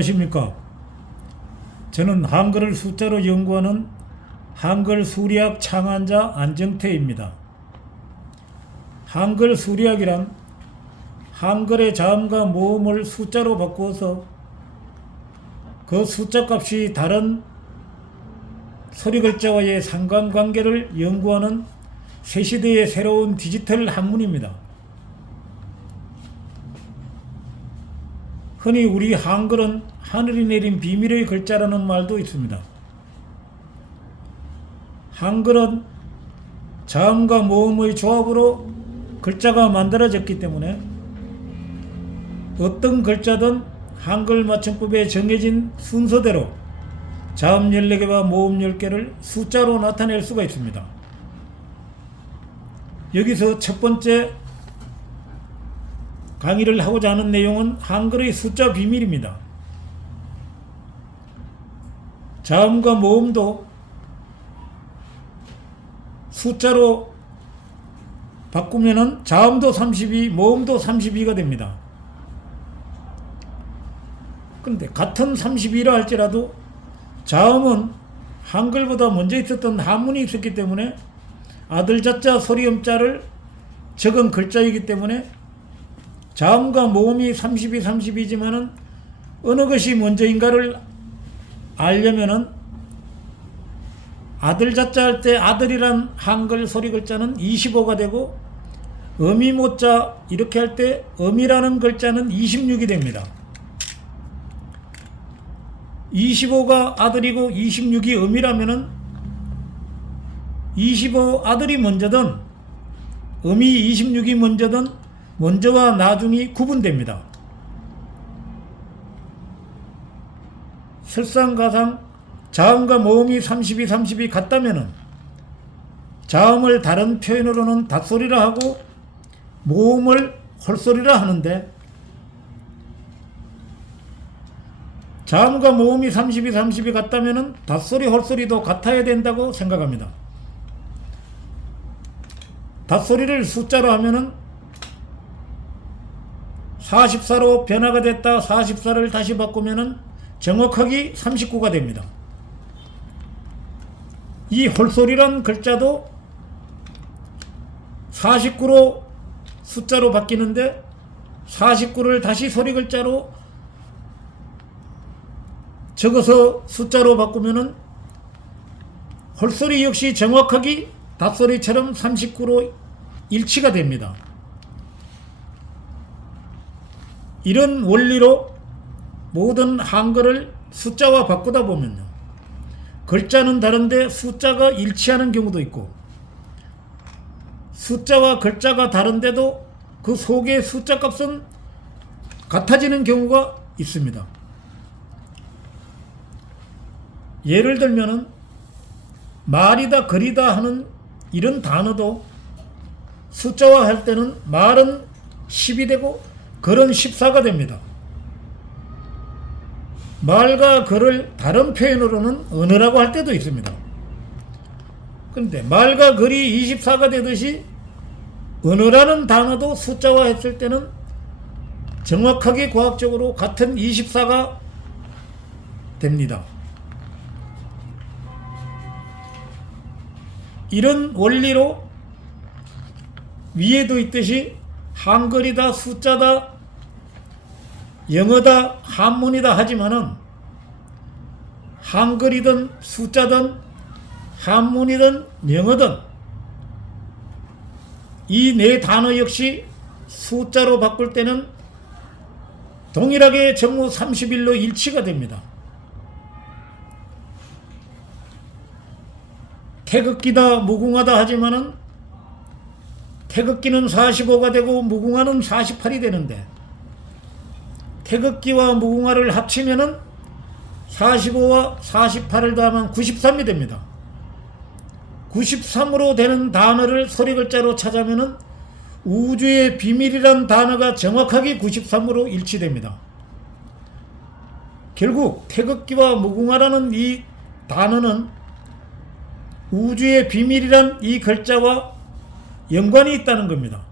안녕하십니까. 저는 한글을 숫자로 연구하는 한글 수리학 창안자 안정태입니다. 한글 수리학이란 한글의 자음과 모음을 숫자로 바꾸어서 그 숫자 값이 다른 소리 글자와의 상관관계를 연구하는 새시대의 새로운 디지털 학문입니다. 흔히 우리 한글은 하늘이 내린 비밀의 글자라는 말도 있습니다. 한글은 자음과 모음의 조합으로 글자가 만들어졌기 때문에 어떤 글자든 한글 맞춤법에 정해진 순서대로 자음 14개와 모음 10개를 숫자로 나타낼 수가 있습니다. 여기서 첫 번째 강의를 하고자 하는 내용은 한글의 숫자 비밀입니다. 자음과 모음도 숫자로 바꾸면은 자음도 32, 모음도 32가 됩니다. 그런데 같은 32라 할지라도 자음은 한글보다 먼저 있었던 한문이 있었기 때문에 아들 자자 소리음 자를 적은 글자이기 때문에 자음과 모음이 32, 32지만은 어느 것이 먼저인가를 알려면은 아들 자자 할 때 아들이란 한글 소리 글자는 25가 되고 어미 모자 이렇게 할 때 어미라는 글자는 26이 됩니다. 25가 아들이고 26이 어미라면은 25 아들이 먼저든 어미 26이 먼저든 먼저와 나중이 구분됩니다. 설상가상 자음과 모음이 32, 32 같다면은 자음을 다른 표현으로는 닷소리라 하고 모음을 홀소리라 하는데 자음과 모음이 32, 32 같다면은 닷소리, 홀소리도 같아야 된다고 생각합니다. 닷소리를 숫자로 하면은 44로 변화가 됐다 44를 다시 바꾸면은 정확하게 39가 됩니다. 이 홀소리란 글자도 49로 숫자로 바뀌는데 49를 다시 소리 글자로 적어서 숫자로 바꾸면은 홀소리 역시 정확하게 닷소리처럼 39로 일치가 됩니다. 이런 원리로 모든 한글을 숫자와 바꾸다 보면요, 글자는 다른데 숫자가 일치하는 경우도 있고 숫자와 글자가 다른데도 그 속의 숫자 값은 같아지는 경우가 있습니다. 예를 들면은 말이다 글이다 하는 이런 단어도 숫자화 할 때는 말은 10이 되고 글은 14가 됩니다. 말과 글을 다른 표현으로는 언어라고 할 때도 있습니다. 그런데 말과 글이 24가 되듯이 언어라는 단어도 숫자화 했을 때는 정확하게 과학적으로 같은 24가 됩니다. 이런 원리로 위에도 있듯이 한글이다 숫자다 영어다 한문이다 하지만은 한글이든 숫자든 한문이든 영어든 이 네 단어 역시 숫자로 바꿀 때는 동일하게 정무 31로 일치가 됩니다. 태극기다 무궁화다 하지만은 태극기는 45가 되고 무궁화는 48이 되는데 태극기와 무궁화를 합치면은 45와 48을 더하면 93이 됩니다. 93으로 되는 단어를 소리 글자로 찾으면은 우주의 비밀이란 단어가 정확하게 93으로 일치됩니다. 결국 태극기와 무궁화라는 이 단어는 우주의 비밀이란 이 글자와 연관이 있다는 겁니다.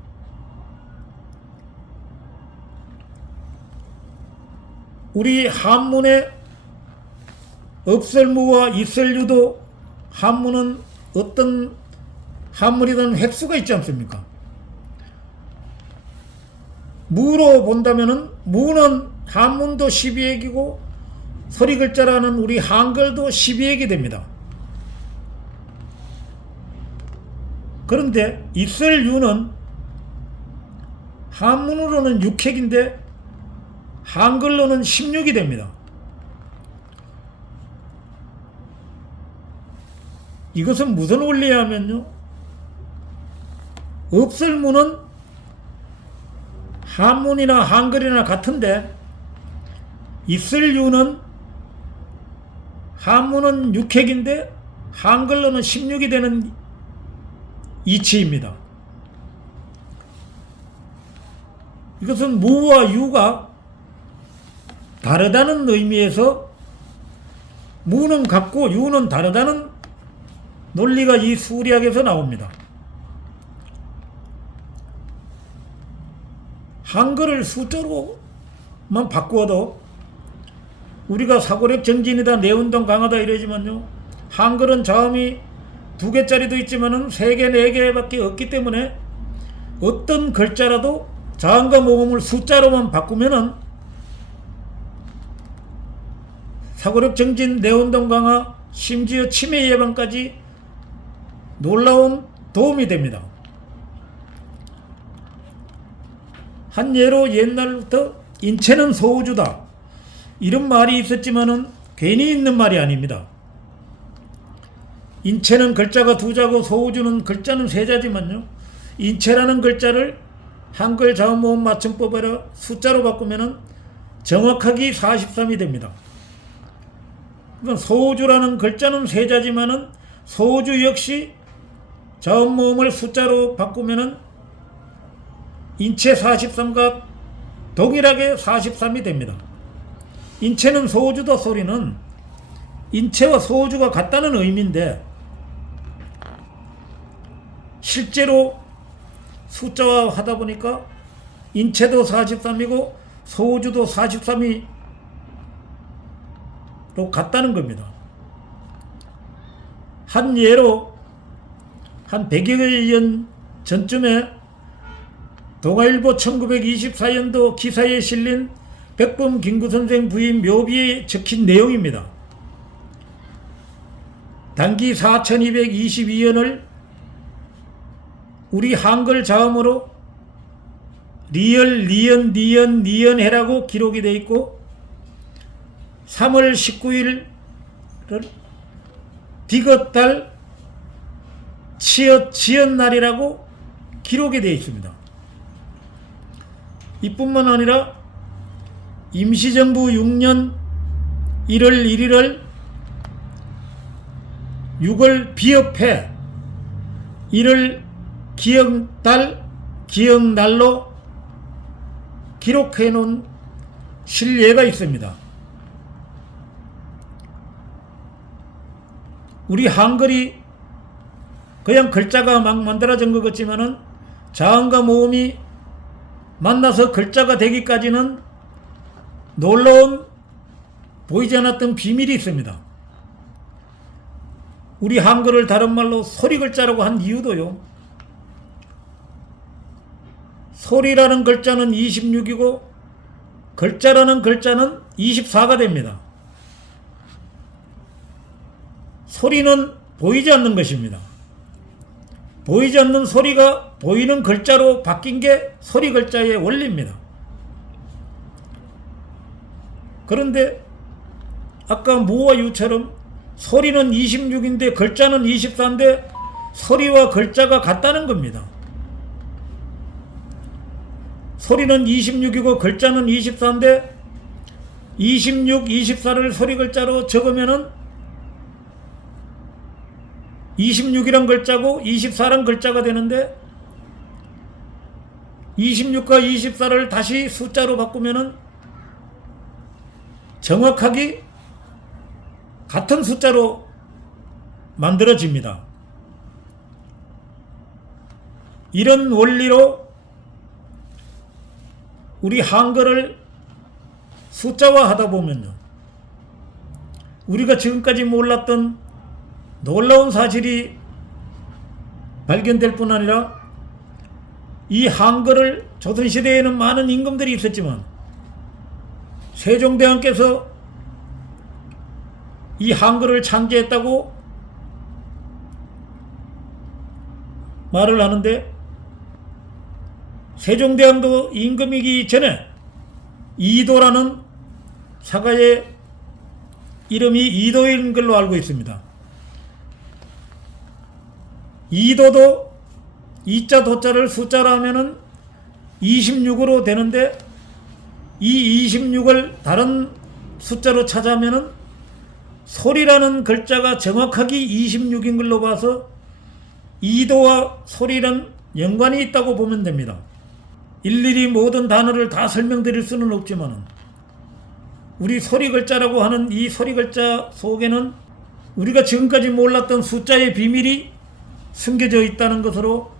우리 한문에 업설무와 있설유도 한문은 어떤 한문이든 획수가 있지 않습니까? 무로 본다면은 무는 한문도 12액이고 소리글자라는 우리 한글도 12액이 됩니다. 그런데 있설유는 한문으로는 6액인데 한글로는 16이 됩니다. 이것은 무슨 원리냐면요, 업설무는 한문이나 한글이나 같은데 있설유는 한문은 6액인데 한글로는 16이 되는 이치입니다. 이것은 무와 유가 다르다는 의미에서 무는 같고 유는 다르다는 논리가 이 수리학에서 나옵니다. 한글을 숫자로만 바꾸어도 우리가 사고력 정진이다, 내운동 강하다 이러지만요, 한글은 자음이 2개짜리도 있지만은 3개, 4개밖에 없기 때문에 어떤 글자라도 자음과 모음을 숫자로만 바꾸면은 사고력 정진, 내운동 강화, 심지어 치매 예방까지 놀라운 도움이 됩니다. 한 예로 옛날부터 인체는 소우주다 이런 말이 있었지만은 괜히 있는 말이 아닙니다. 인체는 글자가 2자고 소우주는 글자는 3자지만요, 인체라는 글자를 한글 자음 모음 맞춤법으로 숫자로 바꾸면은 정확하게 43이 됩니다. 소우주라는 글자는 3자지만은 소우주 역시 자음 모음을 숫자로 바꾸면은 인체 43과 동일하게 43이 됩니다. 인체는 소우주다 소리는 인체와 소우주가 같다는 의미인데 실제로 숫자화 하다 보니까 인체도 43이고 소우주도 43이 로 같다는 겁니다. 한 예로 한 100여 년 전쯤에 동아일보 1924년도 기사에 실린 백범 김구선생 부인 묘비에 적힌 내용입니다. 단기 4222년을 우리 한글 자음으로 리을, 리연, 니연, 니연해라고 기록이 되어 있고 3월 19일을 디귿달 치읓 지연날이라고 기록이 되어 있습니다. 이뿐만 아니라 임시정부 6년 1월 1일을 6월 비읍해 1월 기억달 기억날로 기록해 놓은 실례가 있습니다. 우리 한글이 그냥 글자가 막 만들어진 것 같지만은 자음과 모음이 만나서 글자가 되기까지는 놀라운 보이지 않았던 비밀이 있습니다. 우리 한글을 다른 말로 소리글자라고 한 이유도요, 소리라는 글자는 26이고 글자라는 글자는 24가 됩니다. 소리는 보이지 않는 것입니다. 보이지 않는 소리가 보이는 글자로 바뀐 게 소리 글자의 원리입니다. 그런데 아까 무와 유처럼 소리는 26인데 글자는 24인데 소리와 글자가 같다는 겁니다. 소리는 26이고 글자는 24인데 26, 24를 소리 글자로 적으면은 26이란 글자고 24란 글자가 되는데 26과 24를 다시 숫자로 바꾸면은 정확하게 같은 숫자로 만들어집니다. 이런 원리로 우리 한글을 숫자화 하다 보면요, 우리가 지금까지 몰랐던 놀라운 사실이 발견될 뿐 아니라 이 한글을 조선시대에는 많은 임금들이 있었지만 세종대왕께서 이 한글을 창제했다고 말을 하는데, 세종대왕도 임금이기 전에 이도라는 사가의 이름이 이도인 걸로 알고 있습니다. 이도도 이자 도자를 숫자로 하면은 26으로 되는데, 이 26을 다른 숫자로 찾아하면은 소리라는 글자가 정확하게 26인 걸로 봐서 이도와 소리란 연관이 있다고 보면 됩니다. 일일이 모든 단어를 다 설명드릴 수는 없지만 우리 소리 글자라고 하는 이 소리 글자 속에는 우리가 지금까지 몰랐던 숫자의 비밀이 숨겨져 있다는 것으로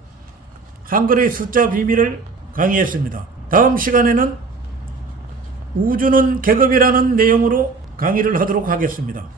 한글의 숫자 비밀을 강의했습니다. 다음 시간에는 우주는 계급이라는 내용으로 강의를 하도록 하겠습니다.